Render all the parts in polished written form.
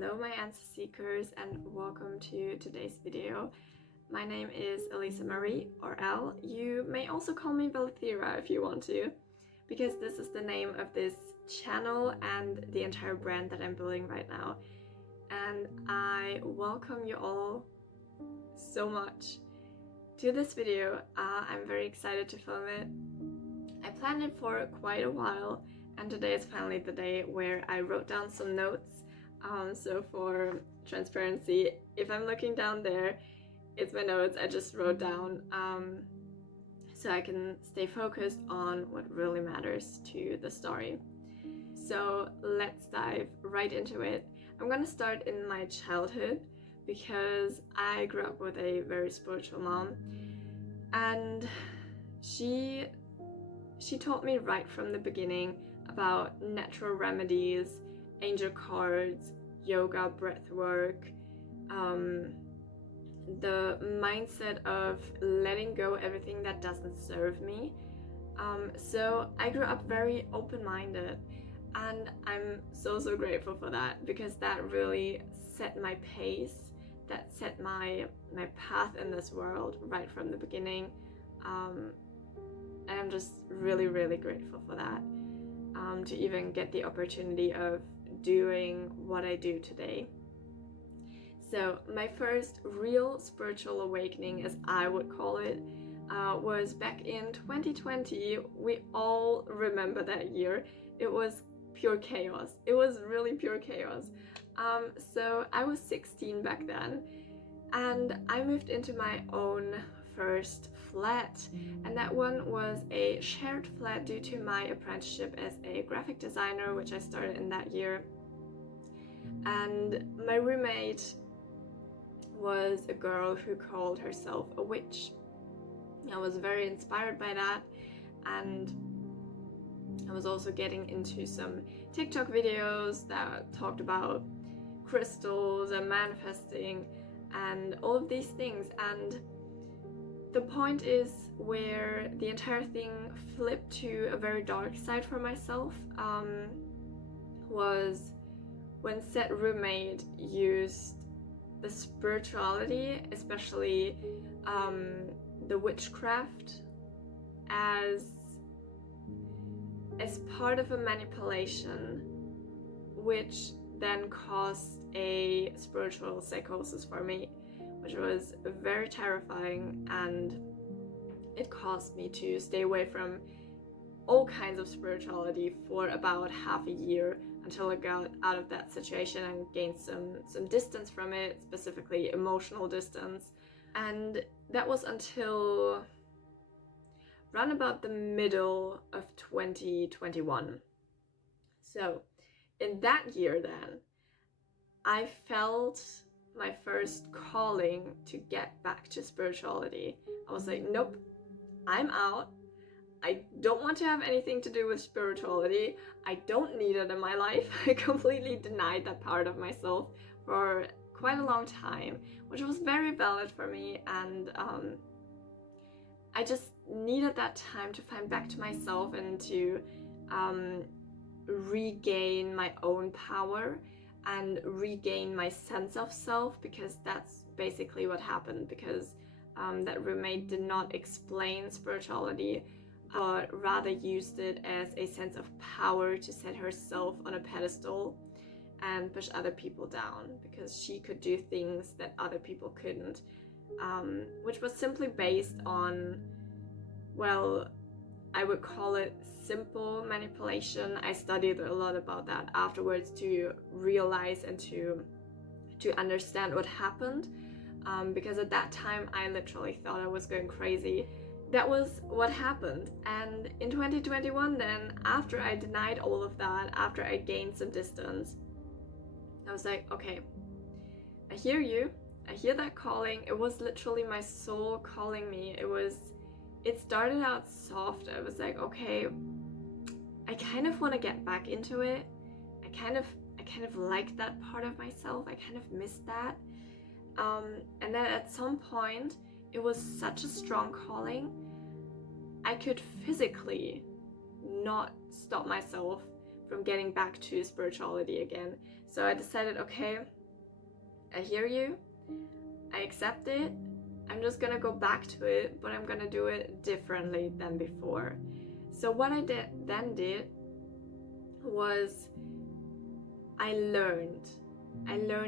Hello my answer seekers and welcome to today's video. My name is Elisa Marie, or Elle. You may also call me Valthera if you want to, because this is the name of this channel and the entire brand that I'm building right now. And I welcome you all so much to this video. I'm very excited to film it. I planned it for quite a while, and today is finally the day where I wrote down some notes. So for transparency, if I'm looking down there, it's my notes I just wrote down, so I can stay focused on what really matters to the story. So let's dive right into it. I'm gonna start in my childhood because I grew up with a very spiritual mom, and she taught me right from the beginning about natural remedies, angel cards, yoga, breath work, the mindset of letting go everything that doesn't serve me. So I grew up very open-minded, and I'm so grateful for that, because that really set my pace, that set my path in this world right from the beginning. And I'm just really grateful for that, to even get the opportunity of doing what I do today. So my first real spiritual awakening, as I would call it, was back in 2020. We all remember that year. It was pure chaos. It was really pure chaos. So I was 16 back then, and I moved into my own first flat, and that one was a shared flat due to my apprenticeship as a graphic designer, which I started in that year. And my roommate was a girl who called herself a witch. I was very inspired by that, and I was also getting into some TikTok videos that talked about crystals and manifesting and all of these things. And the point is where the entire thing flipped to a very dark side for myself, was when said roommate used the spirituality, especially the witchcraft, as part of a manipulation, which then caused a spiritual psychosis for me, which was very terrifying, and it caused me to stay away from all kinds of spirituality for about half a year, until I got out of that situation and gained some distance from it, specifically emotional distance. And that was until round about the middle of 2021. So in that year then, I felt my first calling to get back to spirituality. I was like, nope, I'm out. I don't want to have anything to do with spirituality. I don't need it in my life. I completely denied that part of myself for quite a long time, which was very valid for me, and I just needed that time to find back to myself and to regain my own power and regain my sense of self, because that's basically what happened, because that roommate did not explain spirituality, but rather used it as a sense of power to set herself on a pedestal and push other people down, because she could do things that other people couldn't, which was simply based on, well, I would call it simple manipulation. I studied a lot about that afterwards to realize and to understand what happened, because at that time I literally thought I was going crazy. That was what happened. And in 2021 then, after I denied all of that, after I gained some distance, I was like, okay, I hear you, I hear that calling. It was literally my soul calling me. It started out soft. I was like, okay, I kind of want to get back into it. I kind of like that part of myself. I kind of missed that. And then at some point, it was such a strong calling, I could physically not stop myself from getting back to spirituality again. So I decided, okay, I hear you, I accept it, I'm just gonna go back to it, but I'm gonna do it differently than before. So what I then did was I learned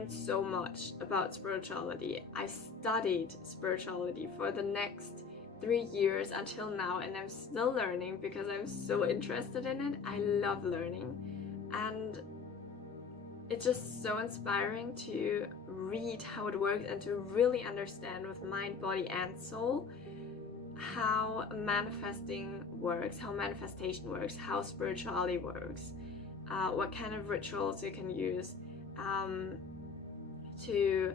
so much about spirituality. I studied spirituality for the next 3 years until now, and I'm still learning because I'm so interested in it. I love learning, and it's just so inspiring to read how it works and to really understand with mind, body, and soul how manifesting works, how manifestation works, how spirituality works, what kind of rituals you can use to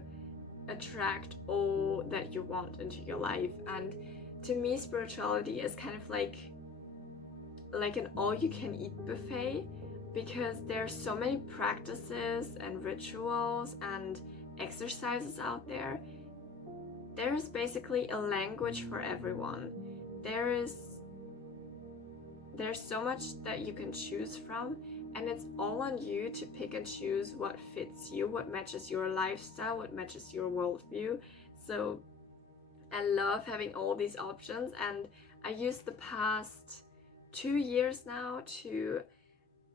attract all that you want into your life. And to me, spirituality is kind of like an all-you-can-eat buffet, because there's so many practices and rituals and exercises out there. There's basically a language for everyone. There's so much that you can choose from, and it's all on you to pick and choose what fits you, what matches your lifestyle, what matches your worldview. So I love having all these options, and I used the past 2 years now to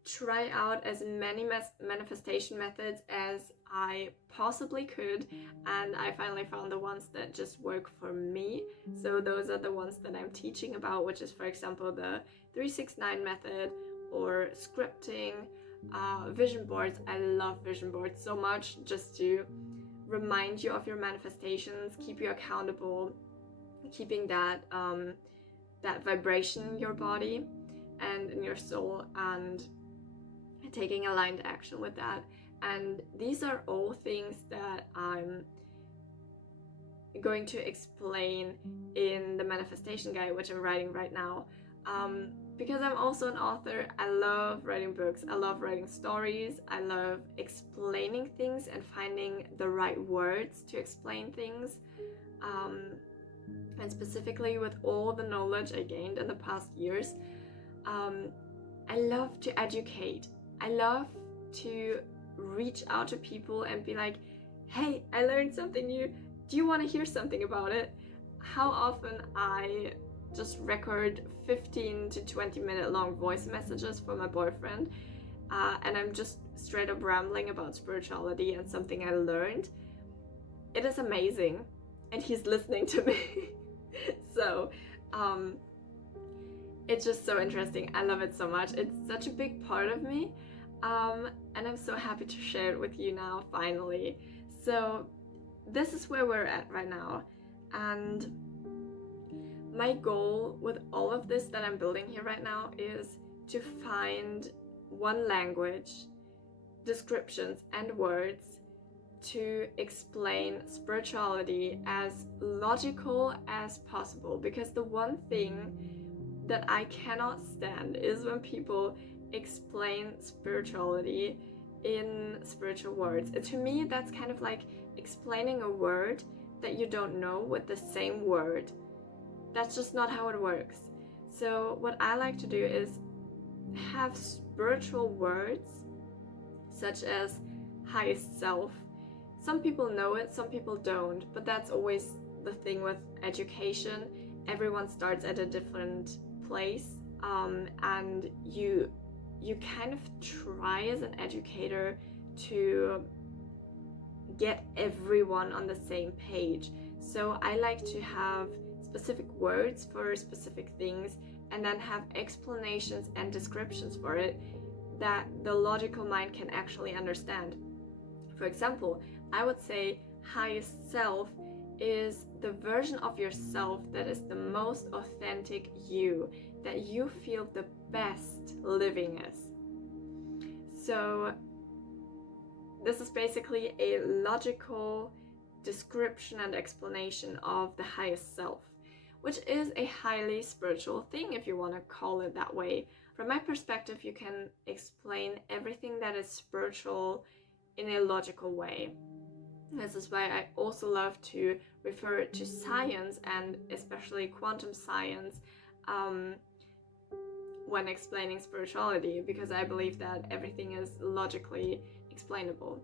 try out as many manifestation methods as I possibly could, and I finally found the ones that just work for me. So those are the ones that I'm teaching about, which is, for example, the 369 method, or scripting, vision boards. I love vision boards so much, just to remind you of your manifestations, keep you accountable, keeping that that vibration in your body and in your soul, and taking aligned action with that. And these are all things that I'm going to explain in the manifestation guide, which I'm writing right now. Because I'm also an author, I love writing books, I love writing stories, I love explaining things and finding the right words to explain things. And specifically with all the knowledge I gained in the past years, I love to educate. I love to reach out to people and be like, hey, I learned something new. Do you want to hear something about it? How often I just record 15 to 20 minute long voice messages for my boyfriend, and I'm just straight up rambling about spirituality and something I learned. It is amazing, and he's listening to me. So it's just so interesting. I love it so much. It's such a big part of me, and I'm so happy to share it with you now, finally. So this is where we're at right now, and my goal with all of this that I'm building here right now is to find one language, descriptions, and words to explain spirituality as logical as possible. Because the one thing that I cannot stand is when people explain spirituality in spiritual words. To me, that's kind of like explaining a word that you don't know with the same word. That's just not how it works. So what I like to do is have spiritual words such as highest self. Some people know it, some people don't, but that's always the thing with education. Everyone starts at a different place, and you kind of try as an educator to get everyone on the same page. So I like to have specific words for specific things, and then have explanations and descriptions for it that the logical mind can actually understand. For example, I would say highest self is the version of yourself that is the most authentic you, that you feel the best living as. So this is basically a logical description and explanation of the highest self, which is a highly spiritual thing, if you want to call it that way. From my perspective, you can explain everything that is spiritual in a logical way. This is why I also love to refer to science, and especially quantum science, when explaining spirituality, because I believe that everything is logically explainable.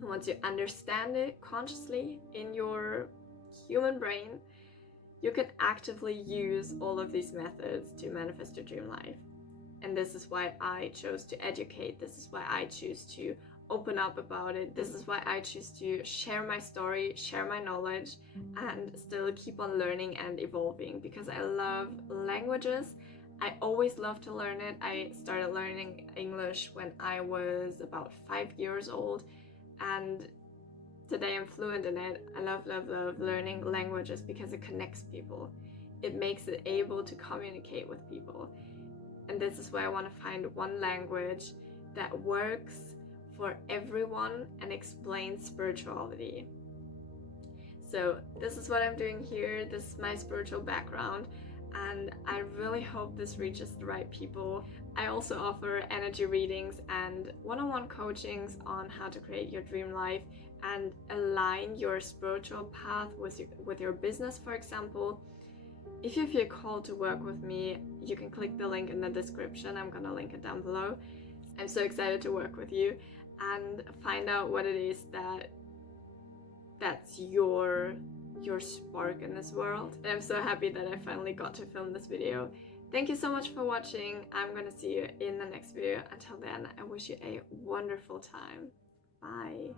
And once you understand it consciously in your human brain, you can actively use all of these methods to manifest your dream life. And this is why I chose to educate. This is why I choose to open up about it. This is why I choose to share my story, share my knowledge, and still keep on learning and evolving, because I love languages. I always love to learn it. I started learning English when I was about 5 years old, and today I'm fluent in it. I love learning languages because it connects people. It makes it able to communicate with people. And this is why I want to find one language that works for everyone and explains spirituality. So this is what I'm doing here. This is my spiritual background, and I really hope this reaches the right people. I also offer energy readings and one-on-one coachings on how to create your dream life and align your spiritual path with your business, for example. If you feel called to work with me, you can click the link in the description. I'm gonna link it down below. I'm so excited to work with you and find out what it is that's your spark in this world. And I'm so happy that I finally got to film this video. Thank you so much for watching. I'm gonna see you in the next video. Until then, I wish you a wonderful time. Bye.